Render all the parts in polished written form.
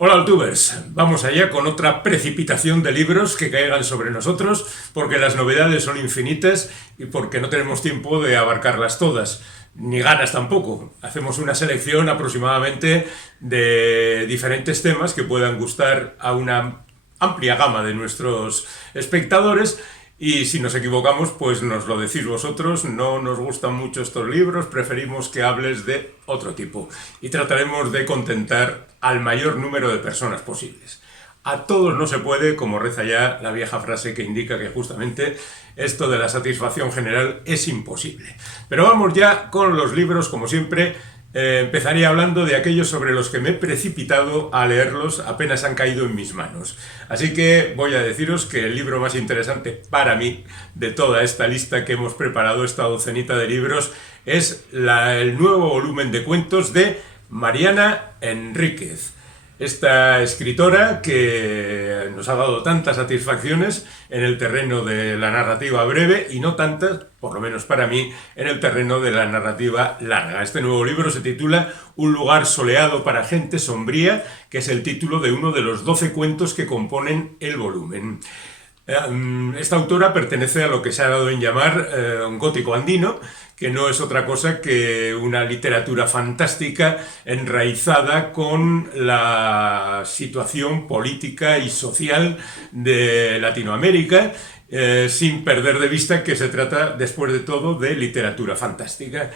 Hola Altubers, vamos allá con otra precipitación de libros que caigan sobre nosotros porque las novedades son infinitas y porque no tenemos tiempo de abarcarlas todas, ni ganas tampoco. Hacemos una selección aproximadamente de diferentes temas que puedan gustar a una amplia gama de nuestros espectadores. Y si nos equivocamos, pues nos lo decís vosotros, no nos gustan mucho estos libros, preferimos que hables de otro tipo y trataremos de contentar al mayor número de personas posibles. A todos no se puede, como reza ya la vieja frase que indica que justamente esto de la satisfacción general es imposible. Pero vamos ya con los libros, como siempre. Empezaría hablando de aquellos sobre los que me he precipitado a leerlos apenas han caído en mis manos. Así que voy a deciros que el libro más interesante para mí de toda esta lista que hemos preparado, esta docenita de libros, es el nuevo volumen de cuentos de Mariana Enríquez. Esta escritora que nos ha dado tantas satisfacciones en el terreno de la narrativa breve y no tantas, por lo menos para mí, en el terreno de la narrativa larga. Este nuevo libro se titula Un lugar soleado para gente sombría, que es el título de uno de los 12 cuentos que componen el volumen. Esta autora pertenece a lo que se ha dado en llamar un gótico andino, que no es otra cosa que una literatura fantástica enraizada con la situación política y social de Latinoamérica, sin perder de vista que se trata, después de todo, de literatura fantástica.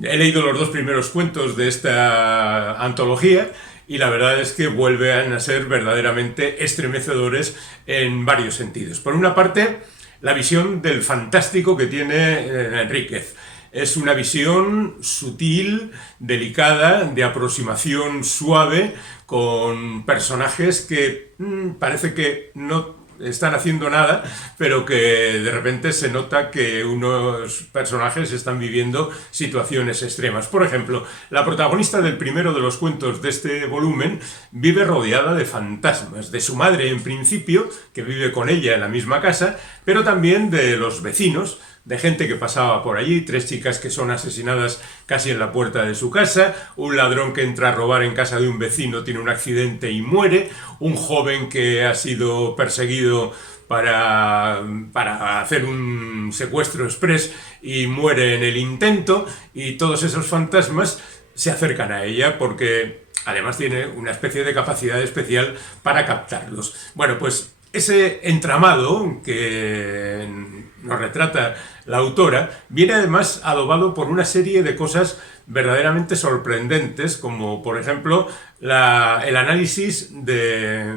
He leído los 2 primeros cuentos de esta antología y la verdad es que vuelven a ser verdaderamente estremecedores en varios sentidos. Por una parte, la visión del fantástico que tiene Enríquez. Es una visión sutil, delicada, de aproximación suave, con personajes que parece que no están haciendo nada, pero que de repente se nota que unos personajes están viviendo situaciones extremas. Por ejemplo, la protagonista del primero de los cuentos de este volumen vive rodeada de fantasmas, de su madre en principio, que vive con ella en la misma casa, pero también de los vecinos, de gente que pasaba por allí, 3 chicas que son asesinadas casi en la puerta de su casa, un ladrón que entra a robar en casa de un vecino, tiene un accidente y muere, un joven que ha sido perseguido para hacer un secuestro express y muere en el intento, y todos esos fantasmas se acercan a ella porque además tiene una especie de capacidad especial para captarlos. Bueno, pues ese entramado que nos retrata la autora viene además adobado por una serie de cosas verdaderamente sorprendentes, como por ejemplo el análisis de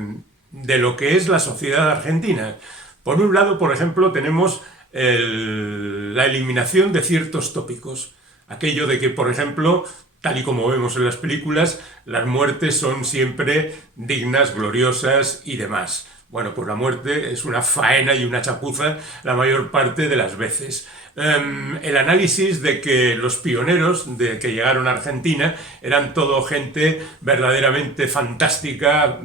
lo que es la sociedad argentina. Por un lado, por ejemplo, tenemos la eliminación de ciertos tópicos. Aquello de que, por ejemplo, tal y como vemos en las películas, las muertes son siempre dignas, gloriosas y demás. Bueno, pues la muerte es una faena y una chapuza la mayor parte de las veces. El análisis de que los pioneros de que llegaron a Argentina eran todo gente verdaderamente fantástica,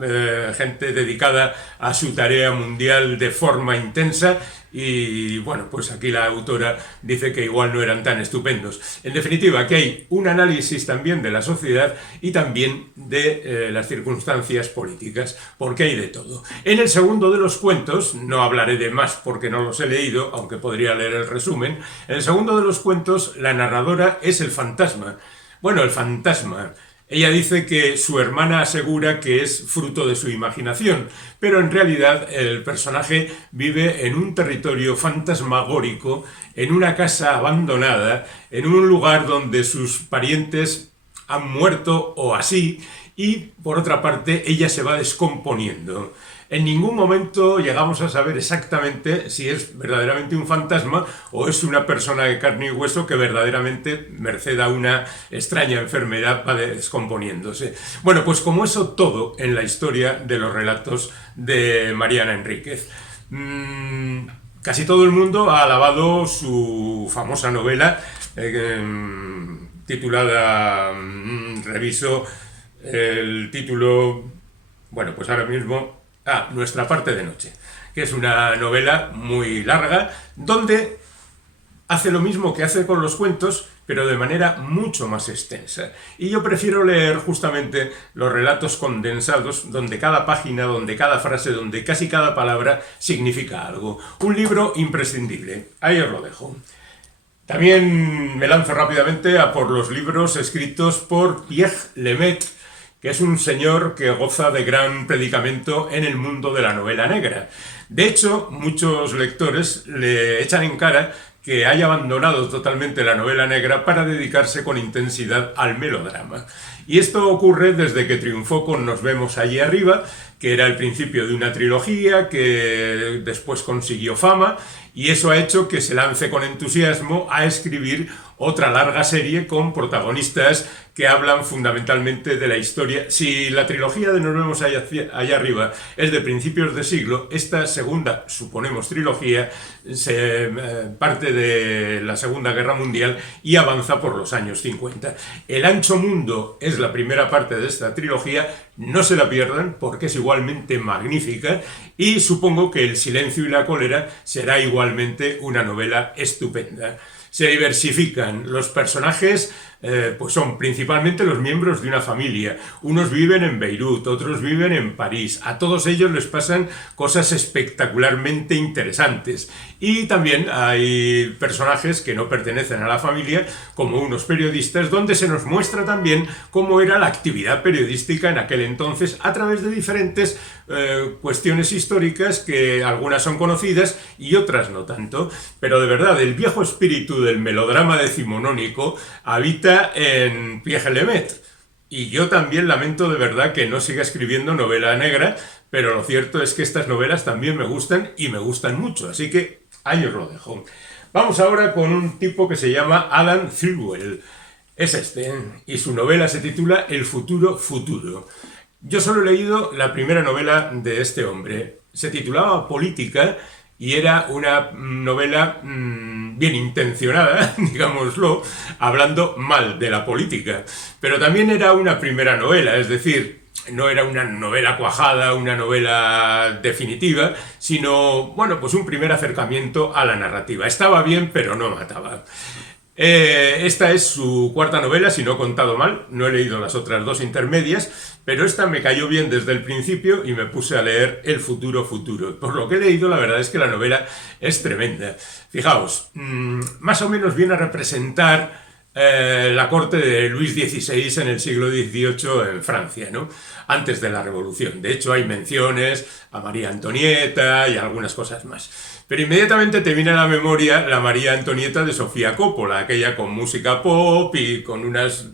gente dedicada a su tarea mundial de forma intensa. Y bueno, pues aquí la autora dice que igual no eran tan estupendos. En definitiva, aquí hay un análisis también de la sociedad y también de las circunstancias políticas, porque hay de todo. En el segundo de los cuentos, no hablaré de más porque no los he leído, aunque podría leer el resumen, en el segundo de los cuentos la narradora es el fantasma. Bueno, el fantasma. Ella dice que su hermana asegura que es fruto de su imaginación, pero en realidad el personaje vive en un territorio fantasmagórico, en una casa abandonada, en un lugar donde sus parientes han muerto o así, y por otra parte ella se va descomponiendo. En ningún momento llegamos a saber exactamente si es verdaderamente un fantasma o es una persona de carne y hueso que verdaderamente, merced a una extraña enfermedad, va descomponiéndose. Bueno, pues como eso todo en la historia de los relatos de Mariana Enríquez. Casi todo el mundo ha alabado su famosa novela titulada, reviso el título, bueno, pues ahora mismo... Nuestra parte de noche, que es una novela muy larga, donde hace lo mismo que hace con los cuentos, pero de manera mucho más extensa. Y yo prefiero leer justamente los relatos condensados, donde cada página, donde cada frase, donde casi cada palabra significa algo. Un libro imprescindible. Ahí os lo dejo. También me lanzo rápidamente a por los libros escritos por Pierre Lemaitre, que es un señor que goza de gran predicamento en el mundo de la novela negra. De hecho, muchos lectores le echan en cara que haya abandonado totalmente la novela negra para dedicarse con intensidad al melodrama. Y esto ocurre desde que triunfó con Nos vemos allí arriba, que era el principio de una trilogía que después consiguió fama, y eso ha hecho que se lance con entusiasmo a escribir otra larga serie con protagonistas que hablan fundamentalmente de la historia. Si la trilogía de Nos vemos allá arriba es de principios de siglo, esta segunda, suponemos, trilogía parte de la Segunda Guerra Mundial y avanza por los años 50. El ancho mundo es la primera parte de esta trilogía, no se la pierdan porque es igualmente magnífica, y supongo que El silencio y la cólera será igualmente una novela estupenda. Se diversifican los personajes, pues son principalmente los miembros de una familia. Unos viven en Beirut, otros viven en París. A todos ellos les pasan cosas espectacularmente interesantes. Y también hay personajes que no pertenecen a la familia, como unos periodistas, donde se nos muestra también cómo era la actividad periodística en aquel entonces a través de diferentes cuestiones históricas, que algunas son conocidas y otras no tanto. Pero de verdad, el viejo espíritu del melodrama decimonónico habita en Pierre Lemaitre. Y yo también lamento de verdad que no siga escribiendo novela negra, pero lo cierto es que estas novelas también me gustan y me gustan mucho, así que ahí os lo dejo. Vamos ahora con un tipo que se llama Alan Thirlwell. Es y su novela se titula El futuro futuro. Yo solo he leído la primera novela de este hombre. Se titulaba Política y era una novela bien intencionada, digámoslo, hablando mal de la política. Pero también era una primera novela, es decir, no era una novela cuajada, una novela definitiva, sino, bueno, pues un primer acercamiento a la narrativa. Estaba bien, pero no mataba. Esta es su cuarta novela, si no he contado mal. No he leído las otras dos intermedias, pero esta me cayó bien desde el principio y me puse a leer El futuro futuro. Por lo que he leído, la verdad es que la novela es tremenda. Fijaos, más o menos viene a representar la corte de Luis XVI en el siglo XVIII en Francia, ¿no? Antes de la Revolución. De hecho, hay menciones a María Antonieta y algunas cosas más. Pero inmediatamente te viene a la memoria la María Antonieta de Sofía Coppola, aquella con música pop y con unas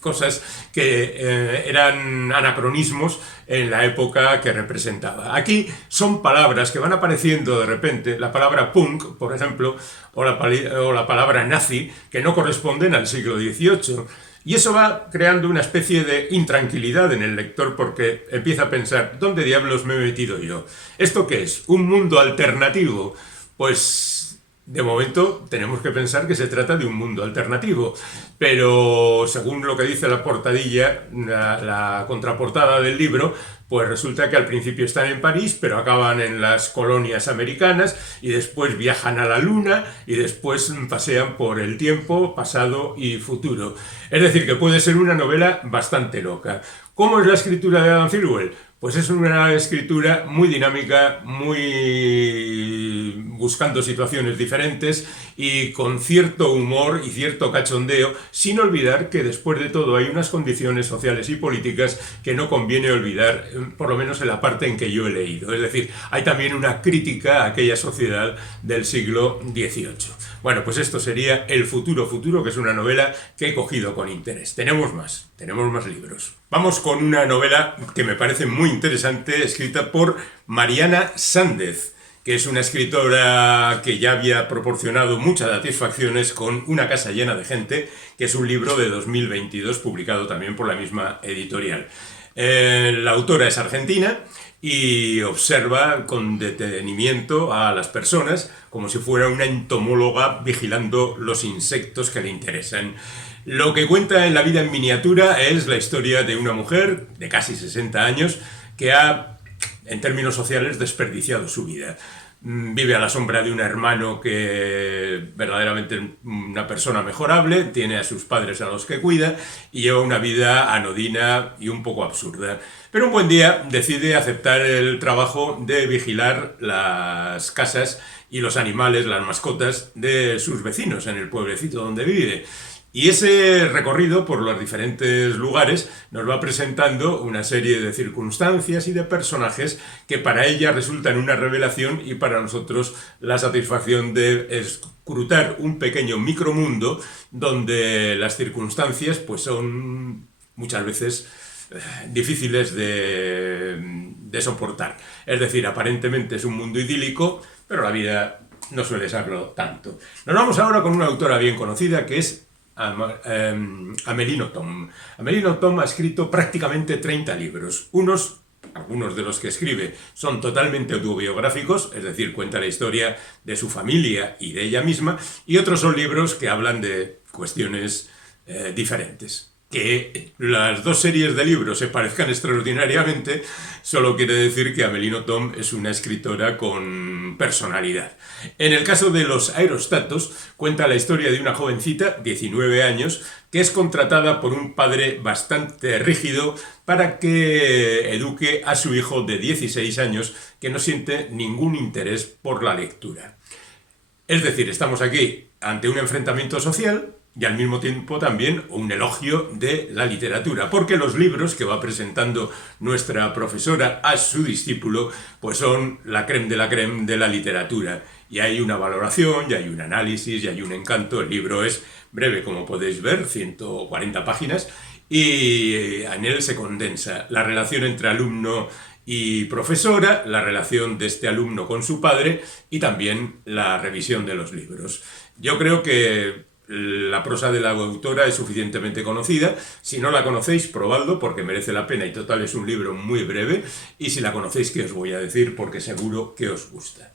cosas que eran anacronismos en la época que representaba. Aquí son palabras que van apareciendo de repente, la palabra punk, por ejemplo, o la palabra nazi, que no corresponden al siglo XVIII. Y eso va creando una especie de intranquilidad en el lector porque empieza a pensar, ¿dónde diablos me he metido yo? ¿Esto qué es? ¿Un mundo alternativo? Pues de momento tenemos que pensar que se trata de un mundo alternativo, pero según lo que dice la portadilla, la contraportada del libro, pues resulta que al principio están en París, pero acaban en las colonias americanas y después viajan a la luna y después pasean por el tiempo, pasado y futuro. Es decir, que puede ser una novela bastante loca. ¿Cómo es la escritura de Alan Thirlwell? Pues es una escritura muy dinámica, muy buscando situaciones diferentes y con cierto humor y cierto cachondeo, sin olvidar que después de todo hay unas condiciones sociales y políticas que no conviene olvidar, por lo menos en la parte en que yo he leído. Es decir, hay también una crítica a aquella sociedad del siglo XVIII. Bueno, pues esto sería El futuro futuro, que es una novela que he cogido con interés. Tenemos más libros. Vamos con una novela que me parece muy interesante, escrita por Mariana Sández, que es una escritora que ya había proporcionado muchas satisfacciones con Una casa llena de gente, que es un libro de 2022 publicado también por la misma editorial. La autora es argentina y observa con detenimiento a las personas como si fuera una entomóloga vigilando los insectos que le interesan. Lo que cuenta en La vida en miniatura es la historia de una mujer de casi 60 años que ha, en términos sociales, desperdiciado su vida. vive a la sombra de un hermano que verdaderamente es una persona mejorable, tiene a sus padres a los que cuida y lleva una vida anodina y un poco absurda. Pero un buen día decide aceptar el trabajo de vigilar las casas y los animales, las mascotas de sus vecinos en el pueblecito donde vive. Y ese recorrido por los diferentes lugares nos va presentando una serie de circunstancias y de personajes que para ella resultan una revelación y para nosotros la satisfacción de escrutar un pequeño micromundo donde las circunstancias pues son muchas veces difíciles de soportar. Es decir, aparentemente es un mundo idílico, pero la vida no suele serlo tanto. Nos vamos ahora con una autora bien conocida que es Amélie Nothomb. Amélie Nothomb ha escrito prácticamente 30 libros. Algunos de los que escribe son totalmente autobiográficos, es decir, cuenta la historia de su familia y de ella misma, y otros son libros que hablan de cuestiones diferentes. Que las dos series de libros se parezcan extraordinariamente solo quiere decir que Amélie Nothomb es una escritora con personalidad. En el caso de Los aerostatos, cuenta la historia de una jovencita, 19 años, que es contratada por un padre bastante rígido para que eduque a su hijo de 16 años que no siente ningún interés por la lectura. Es decir, estamos aquí ante un enfrentamiento social y al mismo tiempo también un elogio de la literatura, porque los libros que va presentando nuestra profesora a su discípulo pues son la crème de la literatura. Y hay una valoración, y hay un análisis, y hay un encanto. El libro es breve, como podéis ver, 140 páginas, y en él se condensa la relación entre alumno y profesora, la relación de este alumno con su padre y también la revisión de los libros. Yo creo que la prosa de la autora es suficientemente conocida. Si no la conocéis, probadlo porque merece la pena y total es un libro muy breve. Y si la conocéis, ¿qué os voy a decir? Porque seguro que os gusta.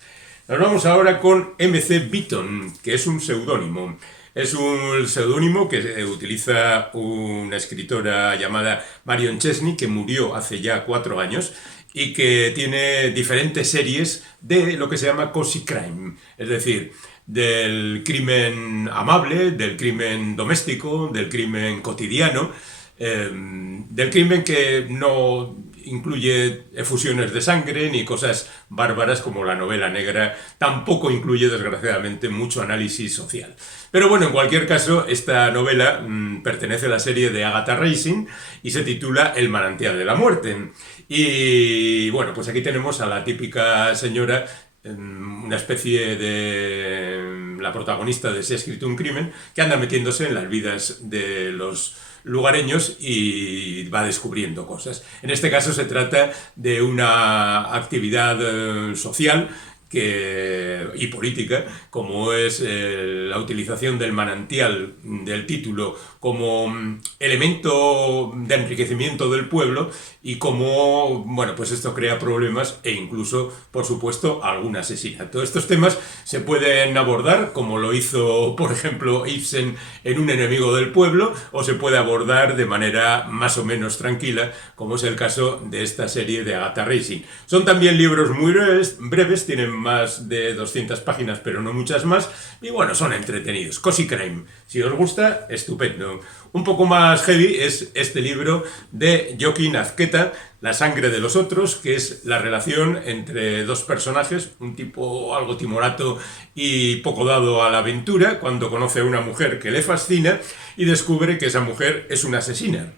Nos vamos ahora con M.C. Beaton, que es un seudónimo. Es un seudónimo que utiliza una escritora llamada Marion Chesney, que murió hace ya 4 años y que tiene diferentes series de lo que se llama cozy crime, es decir, del crimen amable, del crimen doméstico, del crimen cotidiano, del crimen que no incluye efusiones de sangre ni cosas bárbaras como la novela negra, tampoco incluye desgraciadamente mucho análisis social. Pero bueno, en cualquier caso, esta novela pertenece a la serie de Agatha Racing y se titula El manantial de la muerte. Y bueno, pues aquí tenemos a la típica señora, una especie de la protagonista de Se ha escrito un crimen, que anda metiéndose en las vidas de los lugareños y va descubriendo cosas. En este caso se trata de una actividad social y política, como es la utilización del manantial del título como elemento de enriquecimiento del pueblo y como, bueno, pues esto crea problemas e incluso, por supuesto, algún asesinato. Estos temas se pueden abordar, como lo hizo, por ejemplo, Ibsen en Un enemigo del pueblo, o se puede abordar de manera más o menos tranquila, como es el caso de esta serie de Agatha Racing. Son también libros muy breves, tienen más de 200 páginas, pero no muchas más, y bueno, son entretenidos. Cozy Crime, si os gusta, estupendo. Un poco más heavy es este libro de Joaquín Azqueta, La sangre de los otros, que es la relación entre dos personajes, un tipo algo timorato y poco dado a la aventura, cuando conoce a una mujer que le fascina y descubre que esa mujer es una asesina.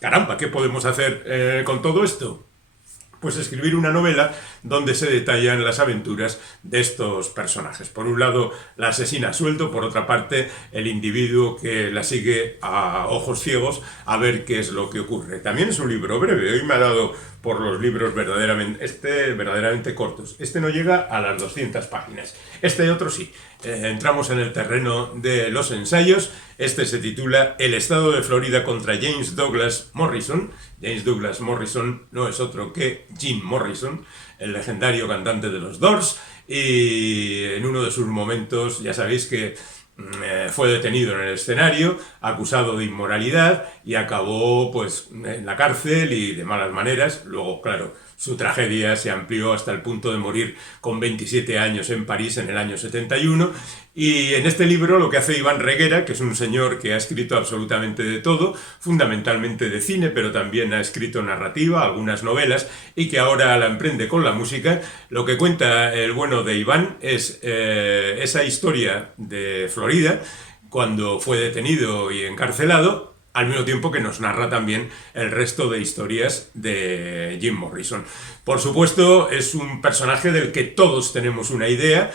Caramba, ¿qué podemos hacer con todo esto? Pues escribir una novela donde se detallan las aventuras de estos personajes. Por un lado, la asesina a sueldo, por otra parte, el individuo que la sigue a ojos ciegos a ver qué es lo que ocurre. También es un libro breve, hoy me ha dado por los libros verdaderamente cortos. Este no llega a las 200 páginas, este otro sí. Entramos en el terreno de los ensayos. Este se titula El estado de Florida contra James Douglas Morrison. James Douglas Morrison no es otro que Jim Morrison, el legendario cantante de los Doors, y en uno de sus momentos, ya sabéis que fue detenido en el escenario, acusado de inmoralidad y acabó pues en la cárcel y de malas maneras. Luego, claro, Su tragedia se amplió hasta el punto de morir con 27 años en París en el año 71. Y en este libro lo que hace Iván Reguera, que es un señor que ha escrito absolutamente de todo, fundamentalmente de cine, pero también ha escrito narrativa, algunas novelas, y que ahora la emprende con la música, lo que cuenta el bueno de Iván es esa historia de Florida, cuando fue detenido y encarcelado, al mismo tiempo que nos narra también el resto de historias de Jim Morrison. Por supuesto, es un personaje del que todos tenemos una idea.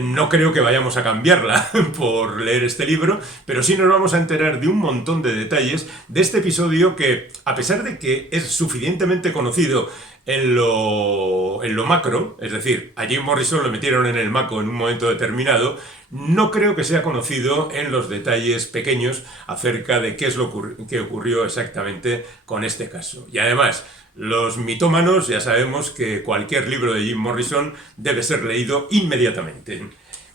No creo que vayamos a cambiarla por leer este libro, pero sí nos vamos a enterar de un montón de detalles de este episodio que, a pesar de que es suficientemente conocido en lo macro, es decir, a Jim Morrison lo metieron en el maco en un momento determinado, no creo que sea conocido en los detalles pequeños acerca de qué es lo que ocurrió exactamente con este caso. Y además, los mitómanos ya sabemos que cualquier libro de Jim Morrison debe ser leído inmediatamente.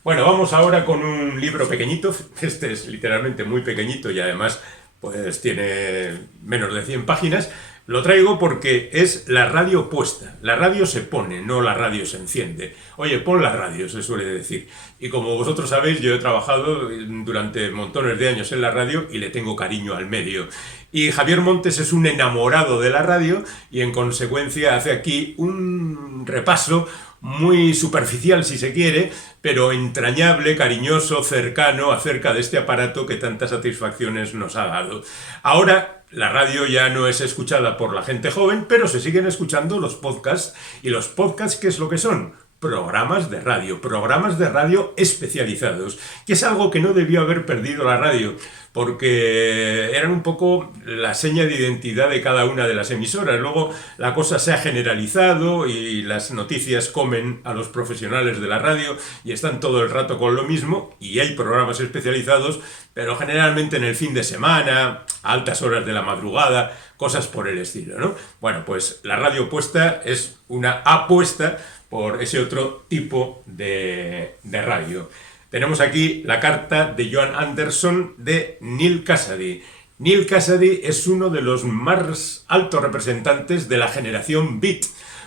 Bueno, vamos ahora con un libro pequeñito. Este es literalmente muy pequeñito y además pues tiene menos de 100 páginas. Lo traigo porque es la radio puesta. La radio se pone, no la radio se enciende. Oye, pon la radio, se suele decir. Y como vosotros sabéis, yo he trabajado durante montones de años en la radio y le tengo cariño al medio. Y Javier Montes es un enamorado de la radio y en consecuencia hace aquí un repaso muy superficial si se quiere, pero entrañable, cariñoso, cercano acerca de este aparato que tantas satisfacciones nos ha dado. Ahora la radio ya no es escuchada por la gente joven, pero se siguen escuchando los podcasts. ¿Y los podcasts qué es lo que son? Programas de radio especializados, que es algo que no debió haber perdido la radio, porque eran un poco la seña de identidad de cada una de las emisoras. Luego la cosa se ha generalizado y las noticias comen a los profesionales de la radio y están todo el rato con lo mismo, y hay programas especializados, pero generalmente en el fin de semana, a altas horas de la madrugada, cosas por el estilo, ¿no? Bueno, pues la radio puesta es una apuesta por ese otro tipo de radio. Tenemos aquí la carta de Joan Anderson de Neal Cassady. Neal Cassady es uno de los más altos representantes de la generación Beat,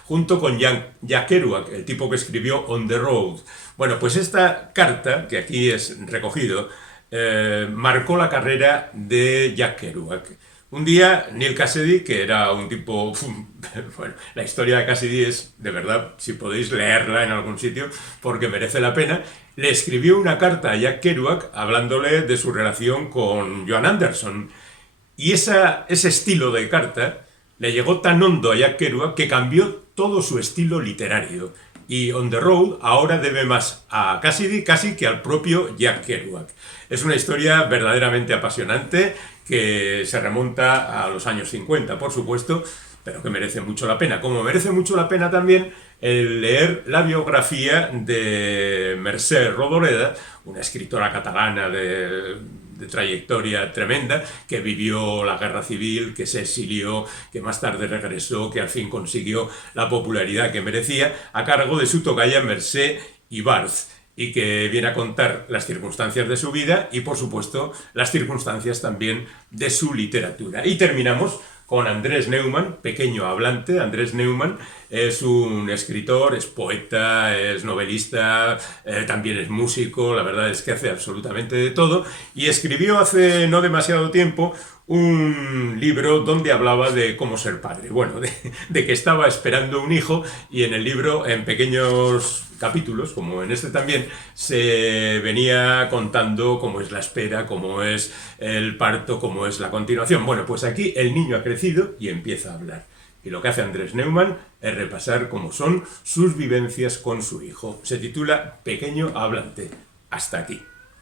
junto con Jack Kerouac, el tipo que escribió On the Road. Bueno, pues esta carta, que aquí es recogido, marcó la carrera de Jack Kerouac. Un día, Neal Cassady, que era un tipo... Bueno, la historia de Cassady es, de verdad, si podéis leerla en algún sitio, porque merece la pena, le escribió una carta a Jack Kerouac hablándole de su relación con Joan Anderson. Y ese estilo de carta le llegó tan hondo a Jack Kerouac que cambió todo su estilo literario. Y On the Road ahora debe más a Cassady casi que al propio Jack Kerouac. Es una historia verdaderamente apasionante que se remonta a los años 50, por supuesto, pero que merece mucho la pena. Como merece mucho la pena también el leer la biografía de Mercè Rodoreda, una escritora catalana de trayectoria tremenda, que vivió la guerra civil, que se exilió, que más tarde regresó, que al fin consiguió la popularidad que merecía, a cargo de su tocaya Mercè Ibarz, y que viene a contar las circunstancias de su vida y, por supuesto, las circunstancias también de su literatura. Y terminamos con Andrés Neumann, pequeño hablante. Andrés Neumann es un escritor, es poeta, es novelista, también es músico, la verdad es que hace absolutamente de todo, y escribió hace no demasiado tiempo un libro donde hablaba de cómo ser padre, bueno, de que estaba esperando un hijo, y en el libro, en pequeños capítulos, como en este también, se venía contando cómo es la espera, cómo es el parto, cómo es la continuación. Bueno, pues aquí el niño ha crecido y empieza a hablar. Y lo que hace Andrés Neumann es repasar cómo son sus vivencias con su hijo. Se titula Pequeño hablante. Hasta aquí.